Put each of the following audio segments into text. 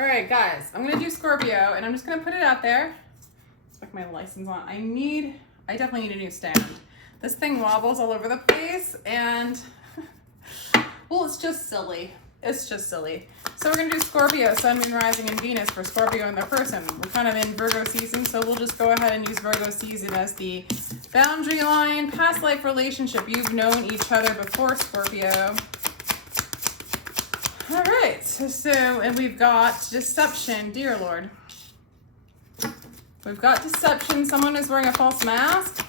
All right, guys, I'm gonna do Scorpio, and I'm just gonna put it out there. Stick my license on. I definitely need a new stand. This thing wobbles all over the place, and well, it's just silly. It's just silly. So we're gonna do Scorpio, Sun, Moon, Rising, and Venus for Scorpio and their person. We're kind of in Virgo season, so we'll just go ahead and use Virgo season as the boundary line, past life relationship. You've known each other before, Scorpio. All right, and we've got deception, dear Lord. We've got deception. Someone is wearing a false mask.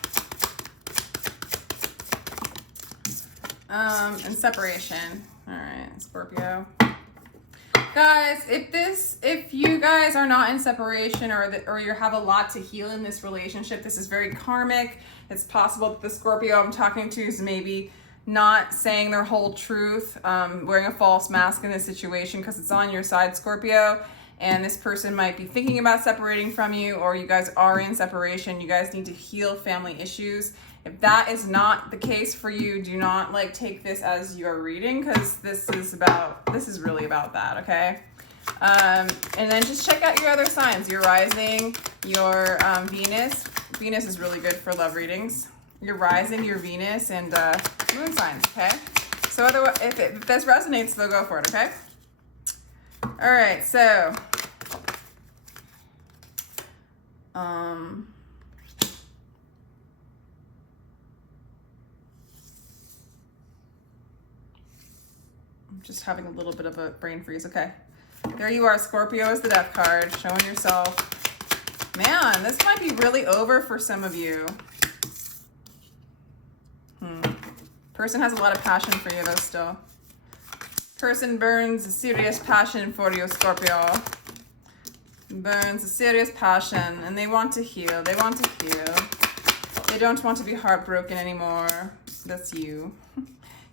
And separation. All right, Scorpio. Guys, if you guys are not in separation or you have a lot to heal in this relationship, this is very karmic. It's possible that the Scorpio I'm talking to is maybe not saying their whole truth, wearing a false mask in this situation because it's on your side, Scorpio, and this person might be thinking about separating from you, or you guys are in separation. You guys need to heal family issues. If that is not the case for you, do not take this as your reading, because this is really about that, okay? And then just check out your other signs, your rising, your Venus. Venus is really good for love readings. Your rising, your Venus, and moon signs, okay? So otherwise, if this resonates, they'll go for it, okay? All right, so I'm just having a little bit of a brain freeze. Okay, there you are. Scorpio is the death card, showing yourself. Man, this might be really over for some of you. Person has a lot of passion for you though still. Person burns a serious passion for you, Scorpio. Burns a serious passion, and they want to heal. They want to heal. They don't want to be heartbroken anymore. That's you.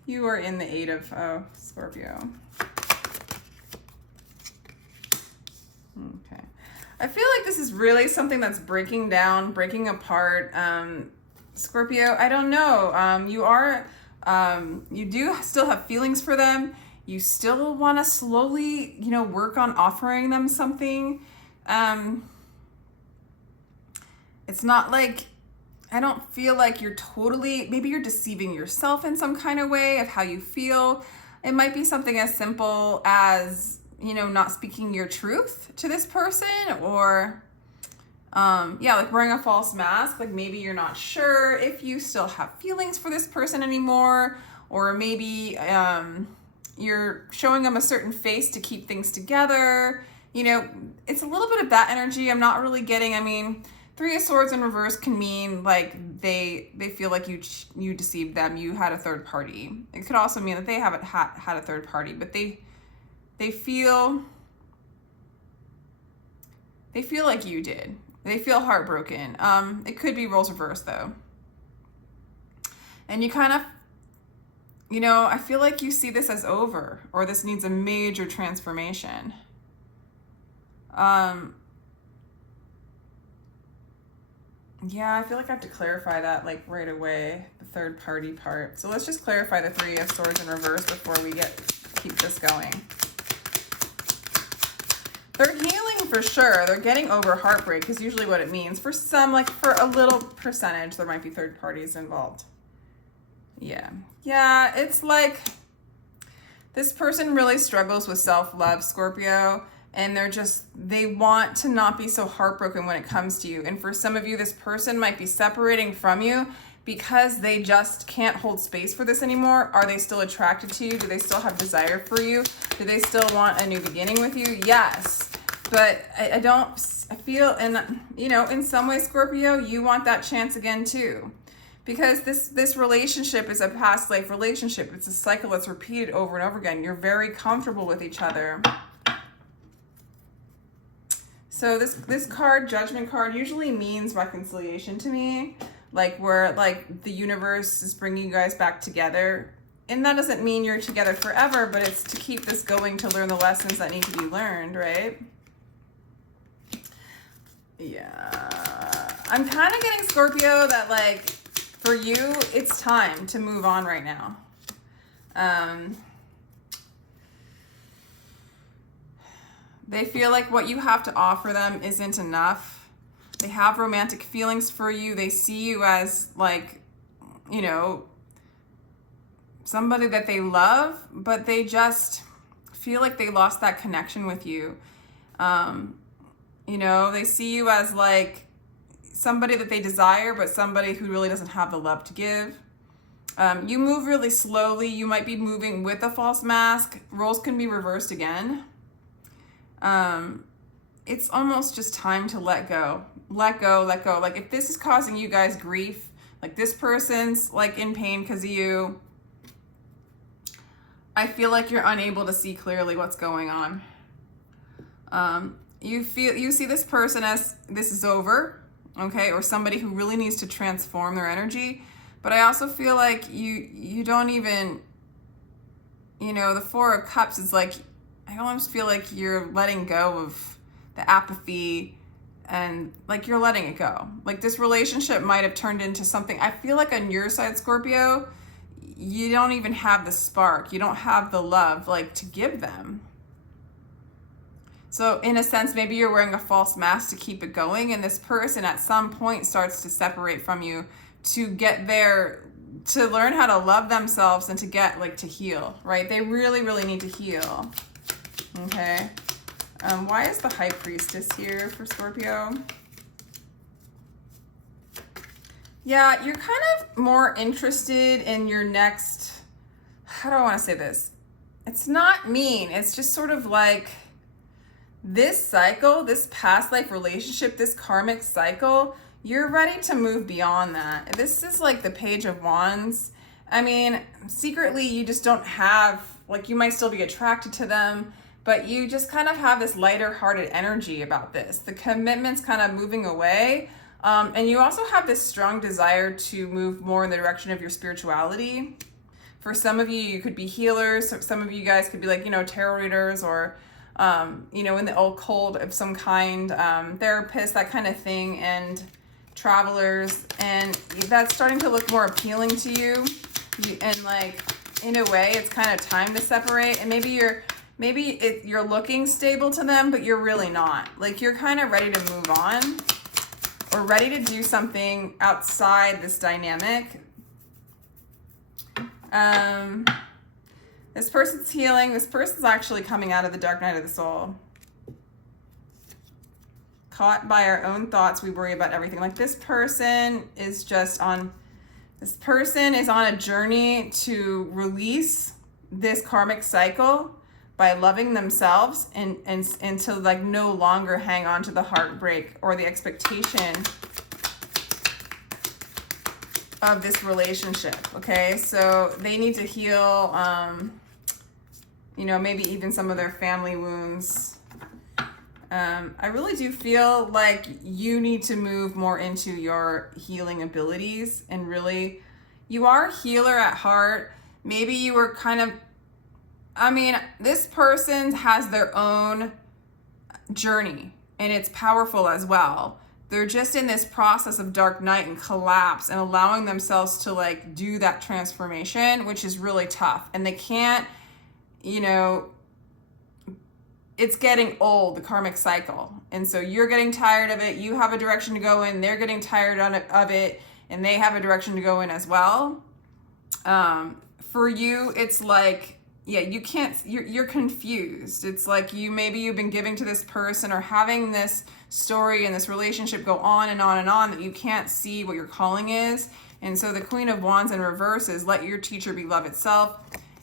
You are in the 8 of Scorpio. Okay. I feel like this is really something that's breaking down, breaking apart. Scorpio, I don't know. You do still have feelings for them. You still want to slowly, work on offering them something. It's not like, I don't feel like you're maybe you're deceiving yourself in some kind of way of how you feel. It might be something as simple as, not speaking your truth to this person, or wearing a false mask. Maybe you're not sure if you still have feelings for this person anymore, or maybe you're showing them a certain face to keep things together. It's a little bit of that energy. I'm not really getting, 3 of Swords in reverse can mean they feel like you deceived them. You had a third party. It could also mean that they haven't had a third party, but they feel like you did. They feel heartbroken. It could be roles reversed though. And you kind of, I feel like you see this as over, or this needs a major transformation. Yeah, I feel like I have to clarify that right away, the third party part. So let's just clarify the 3 of Swords in reverse before we keep this going. They're healing for sure. They're getting over heartbreak is usually what it means. For some, for a little percentage, there might be third parties involved. Yeah. Yeah, it's this person really struggles with self-love, Scorpio, and they want to not be so heartbroken when it comes to you. And for some of you, this person might be separating from you because they just can't hold space for this anymore. Are they still attracted to you? Do they still have desire for you? Do they still want a new beginning with you? Yes. But I feel, and in some way, Scorpio, you want that chance again too. Because this relationship is a past life relationship. It's a cycle that's repeated over and over again. You're very comfortable with each other. So this card, Judgment card, usually means reconciliation to me. Where the universe is bringing you guys back together. And that doesn't mean you're together forever, but it's to keep this going, to learn the lessons that need to be learned, right? Yeah. I'm kind of getting, Scorpio, that for you, it's time to move on right now. They feel like what you have to offer them isn't enough. They have romantic feelings for you. They see you as like, you know, somebody that they love, but they just feel like they lost that connection with you. You know, they see you as like somebody that they desire, but somebody who really doesn't have the love to give. You move really slowly. You might be moving with a false mask. Roles can be reversed again. It's almost just time to let go. Let go, let go. Like if this is causing you guys grief, like this person's like in pain because of you, I feel like you're unable to see clearly what's going on. You see this person as this is over, okay, or somebody who really needs to transform their energy. But I also feel like you don't even, you know, the Four of Cups is like, I almost feel like you're letting go of the apathy and like you're letting it go. Like this relationship might have turned into something. I feel like on your side, Scorpio, you don't even have the spark. You don't have the love like to give them. So in a sense, maybe you're wearing a false mask to keep it going, and this person at some point starts to separate from you to get there, to learn how to love themselves and to get like to heal, right? They really, really need to heal. Okay. Why is the High Priestess here for Scorpio? Yeah, you're kind of more interested in your next, how do I want to say this? It's not mean. It's just sort of like this cycle, this past life relationship, this karmic cycle, you're ready to move beyond that. This is like the Page of Wands. I mean, secretly you just don't have, like you might still be attracted to them, but you just kind of have this lighter hearted energy about this. The commitment's kind of moving away. And you also have this strong desire to move more in the direction of your spirituality. For some of you, you could be healers. Some of you guys could be like, you know, tarot readers or, you know, in the occult of some kind, therapists, that kind of thing, and travelers. And that's starting to look more appealing to you. And like, in a way, it's kind of time to separate. And maybe you're looking stable to them, but you're really not. Like you're kind of ready to move on or ready to do something outside this dynamic. This person's healing. This person's actually coming out of the dark night of the soul. Caught by our own thoughts, we worry about everything. Like this person is on a journey to release this karmic cycle by loving themselves and to like no longer hang on to the heartbreak or the expectation of this relationship. Okay, so they need to heal, you know, maybe even some of their family wounds. I really do feel like you need to move more into your healing abilities, and really, you are a healer at heart. Maybe you were kind of, I mean, this person has their own journey and it's powerful as well. They're just in this process of dark night and collapse and allowing themselves to like do that transformation, which is really tough. And they can't, you know, it's getting old, the karmic cycle. And so you're getting tired of it. You have a direction to go in. They're getting tired of it. And they have a direction to go in as well. For you, it's like, yeah, you're confused. It's like maybe you've been giving to this person or having this story and this relationship go on and on and on that you can't see what your calling is. And so the Queen of Wands in reverse is let your teacher be love itself.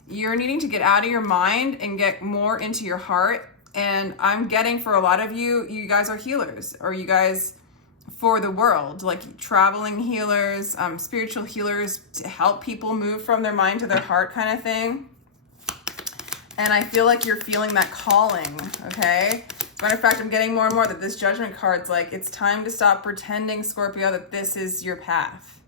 You're needing to get out of your mind and get more into your heart. And I'm getting for a lot of you, you guys are healers, or you guys for the world, like traveling healers, spiritual healers to help people move from their mind to their heart kind of thing. And I feel like you're feeling that calling, okay? Matter of fact, I'm getting more and more that this Judgment card's like, it's time to stop pretending, Scorpio, that this is your path.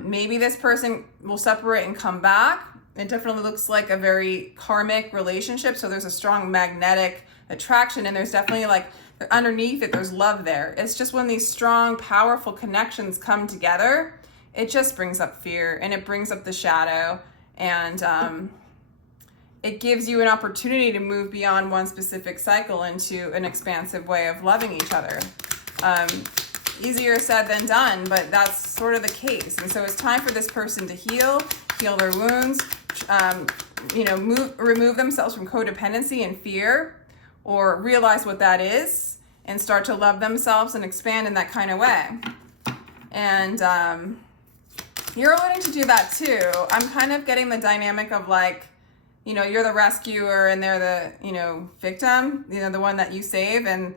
Maybe this person will separate and come back. It definitely looks like a very karmic relationship. So there's a strong magnetic attraction, and there's definitely like underneath it, there's love there. It's just when these strong, powerful connections come together, it just brings up fear and it brings up the shadow. And it gives you an opportunity to move beyond one specific cycle into an expansive way of loving each other. Easier said than done, but that's sort of the case. And so it's time for this person to heal their wounds, remove themselves from codependency and fear, or realize what that is and start to love themselves and expand in that kind of way. And you're willing to do that too. I'm kind of getting the dynamic of like, you're the rescuer and they're the, victim, the one that you save, and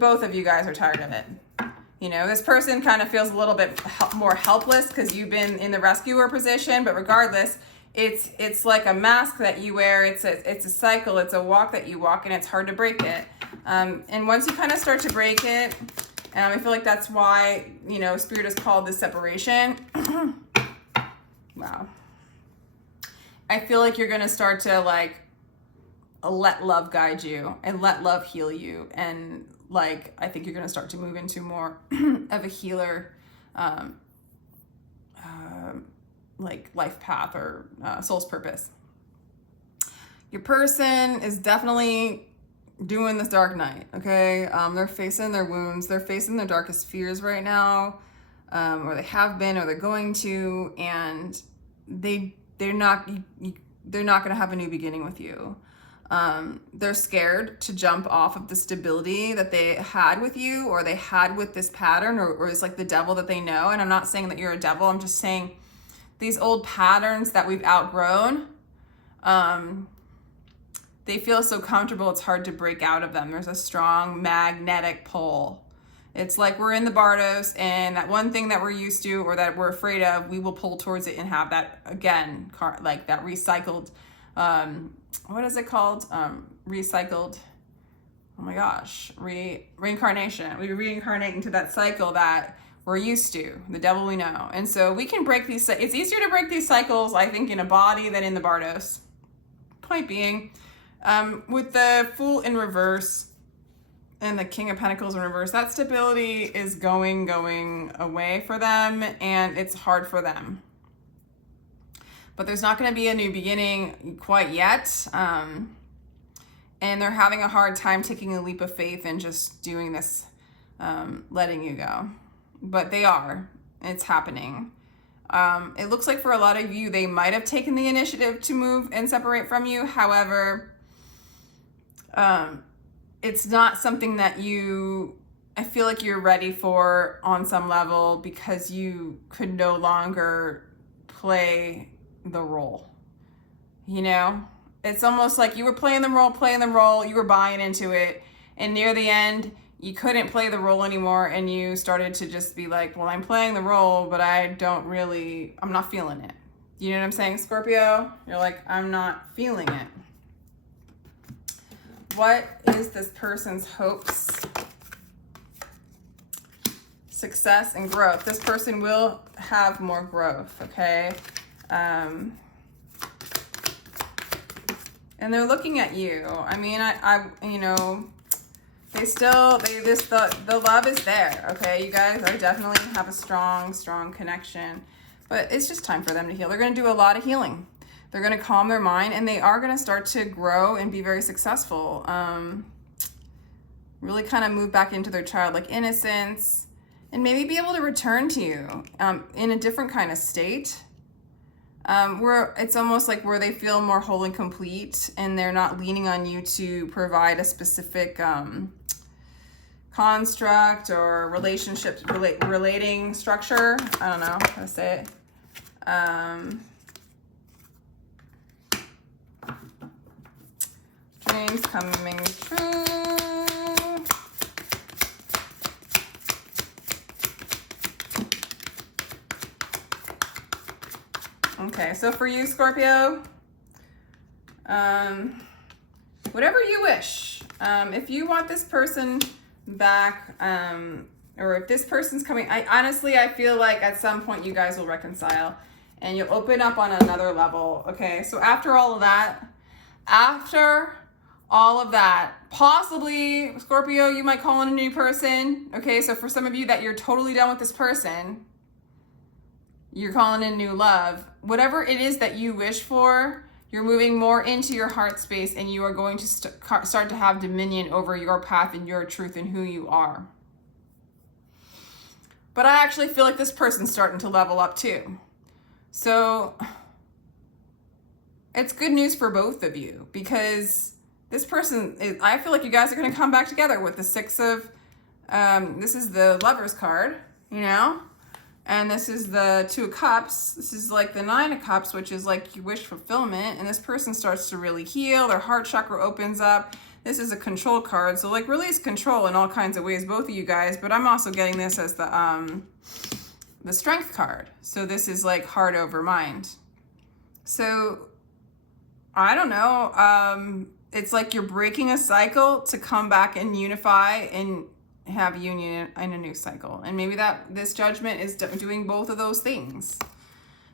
both of you guys are tired of it. This person kind of feels a little bit more helpless because you've been in the rescuer position, but regardless, it's like a mask that you wear. It's a cycle. It's a walk that you walk, and it's hard to break it. And once you kind of start to break it, I feel like that's why, Spirit has called this separation. Wow. I feel like you're going to start to like let love guide you and let love heal you. And like, I think you're going to start to move into more of a healer, like life path or soul's purpose. Your person is definitely doing this dark night. Okay. They're facing their wounds. They're facing their darkest fears right now. Or they have been, or they're going to, and they're not going to have a new beginning with you. They're scared to jump off of the stability that they had with you, or they had with this pattern, or it's like the devil that they know. And I'm not saying that you're a devil. I'm just saying these old patterns that we've outgrown, they feel so comfortable. It's hard to break out of them. There's a strong magnetic pull. It's like we're in the Bardos, and that one thing that we're used to or that we're afraid of, we will pull towards it and have that again, like that recycled, what is it called? Recycled, oh my gosh, reincarnation. We reincarnate into that cycle that we're used to, the devil we know. And so we can break these, it's easier to break these cycles, I think, in a body than in the Bardos. Point being, with the Fool in reverse, and the King of Pentacles in reverse, that stability is going away for them, and it's hard for them. But there's not going to be a new beginning quite yet. And they're having a hard time taking a leap of faith and just doing this, letting you go. But they are. It's happening. It looks like for a lot of you, they might have taken the initiative to move and separate from you. However, it's not something that I feel like you're ready for on some level, because you could no longer play the role. It's almost like you were playing the role, you were buying into it, and near the end, you couldn't play the role anymore, and you started to just be like, well, I'm playing the role, but I'm not feeling it. You know what I'm saying, Scorpio? You're like, I'm not feeling it. What is this person's hopes, success, and growth? This person will have more growth, okay? And they're looking at you. I mean, the love is there, okay? You guys are definitely have a strong connection, but it's just time for them to heal. They're going to do a lot of healing. They're going to calm their mind, and they are going to start to grow and be very successful. Really kind of move back into their childlike innocence, and maybe be able to return to you in a different kind of state. Where it's almost like where they feel more whole and complete, and they're not leaning on you to provide a specific construct or relating structure. I don't know how to say it. Dreams coming true. Okay, so for you, Scorpio, whatever you wish. If you want this person back, or if this person's coming, I feel like at some point you guys will reconcile and you'll open up on another level. Okay, so after all of that, possibly, Scorpio, you might call in a new person. Okay, so for some of you that you're totally done with this person, you're calling in new love. Whatever it is that you wish for, You're moving more into your heart space, and you are going to start to have dominion over your path and your truth and who you are. But I actually feel like this person's starting to level up too. So it's good news for both of you, because this person, I feel like you guys are going to come back together with the Six of, this is the Lover's card, you know? And this is the Two of Cups. This is like the Nine of Cups, which is like your wish fulfillment. And this person starts to really heal. Their heart chakra opens up. This is a control card. So like release control in all kinds of ways, both of you guys. But I'm also getting this as the Strength card. So this is like heart over mind. So I don't know. It's like you're breaking a cycle to come back and unify and have union in a new cycle. And maybe this judgment is doing both of those things.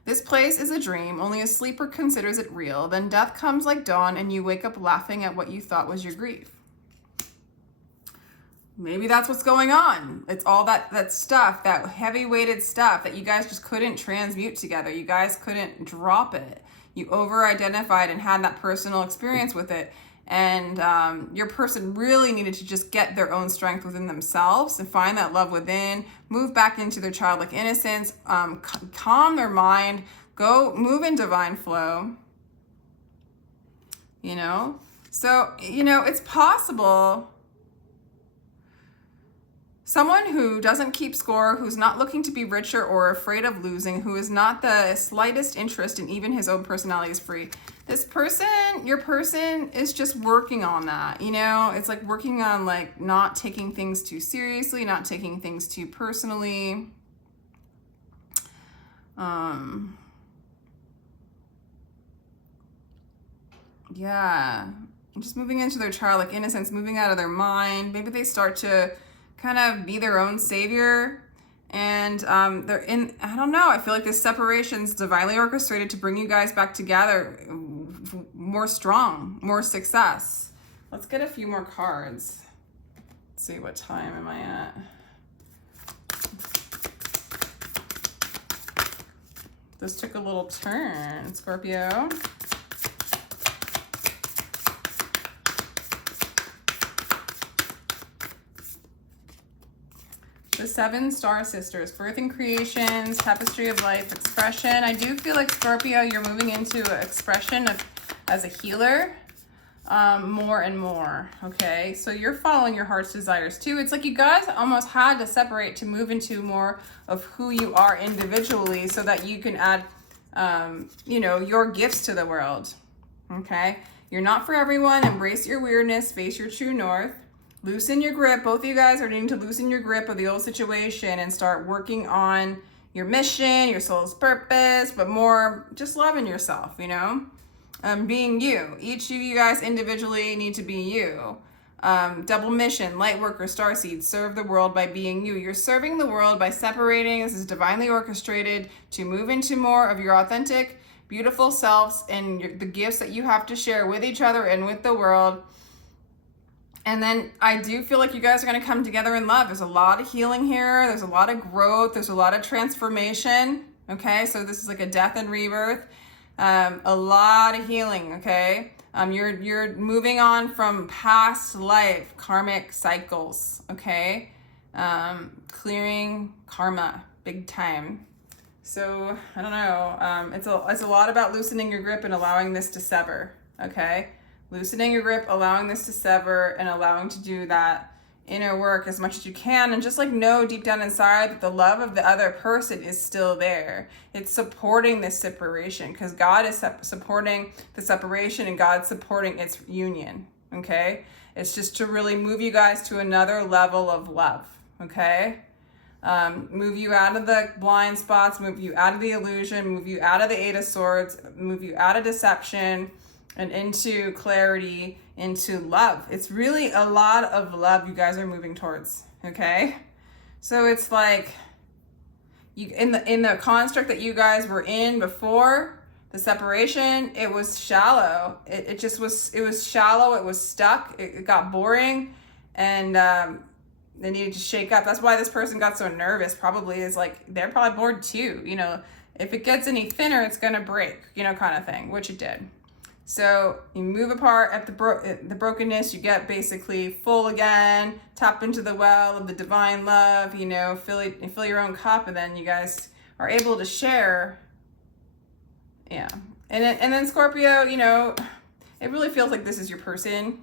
This place is a dream. Only a sleeper considers it real. Then death comes like dawn, and you wake up laughing at what you thought was your grief. Maybe that's what's going on. It's all that stuff, that heavy-weighted stuff that you guys just couldn't transmute together. You guys couldn't drop it. You over-identified and had that personal experience with it. And your person really needed to just get their own strength within themselves and find that love within, move back into their childlike innocence, calm their mind, go move in divine flow, you know? So, you know, it's possible. Someone who doesn't keep score, who's not looking to be richer or afraid of losing, who is not the slightest interest in even his own personality is free. This person, your person is just working on that, you know? It's like working on like not taking things too seriously, not taking things too personally. Yeah, just moving into their childlike innocence, moving out of their mind. Maybe they start to kind of be their own savior. And they're in, I don't know, I feel like this separation's divinely orchestrated to bring you guys back together more strong, more success. Let's get a few more cards. Let's see, what time am I at? This took a little turn, Scorpio. The Seven Star Sisters, birth and creations, tapestry of life, expression. I do feel like, Scorpio, you're moving into expression as a healer more and more, okay? So you're following your heart's desires too. It's like you guys almost had to separate to move into more of who you are individually so that you can add, you know, your gifts to the world, okay? You're not for everyone. Embrace your weirdness. Face your true north. Loosen your grip. Both of you guys are needing to loosen your grip of the old situation and start working on your mission, your soul's purpose, but more just loving yourself, you know? Being you. Each of you guys individually need to be you. Double mission, light worker, starseed, serve the world by being you. You're serving the world by separating. This is divinely orchestrated to move into more of your authentic, beautiful selves and the gifts that you have to share with each other and with the world. And then I do feel like you guys are going to come together in love. There's a lot of healing here. There's a lot of growth. There's a lot of transformation. Okay, so this is like a death and rebirth. A lot of healing. Okay, you're moving on from past life karmic cycles. Okay, clearing karma big time. So I don't know. It's a lot about loosening your grip and allowing this to sever. Okay. Loosening your grip, allowing this to sever, and allowing to do that inner work as much as you can. And just like know deep down inside that the love of the other person is still there. It's supporting this separation because God is supporting the separation and God's supporting its union. Okay? It's just to really move you guys to another level of love. Okay? Move you out of the blind spots, move you out of the illusion, move you out of the Eight of Swords, move you out of deception, and into clarity, into love. It's really a lot of love you guys are moving towards, okay? So it's like, you in the construct that you guys were in before the separation, it was shallow. It was shallow, it was stuck, it got boring, and they needed to shake up. That's why this person got so nervous, probably, is like, they're probably bored too, you know? If it gets any thinner, it's gonna break, you know, kind of thing, which it did. So you move apart at the brokenness, you get basically full again, tap into the well of the divine love, you know, fill your own cup, and then you guys are able to share. Yeah. And then Scorpio, you know, it really feels like this is your person.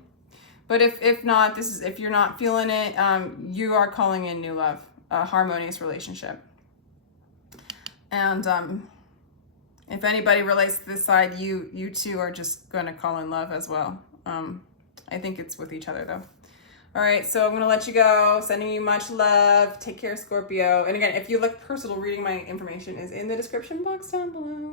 But if not, if you're not feeling it, you are calling in new love, a harmonious relationship. And if anybody relates to this side, you two are just going to call in love as well. I think it's with each other though. All right, so I'm going to let you go. Sending you much love. Take care, Scorpio. And again, if you like personal reading, my information is in the description box down below.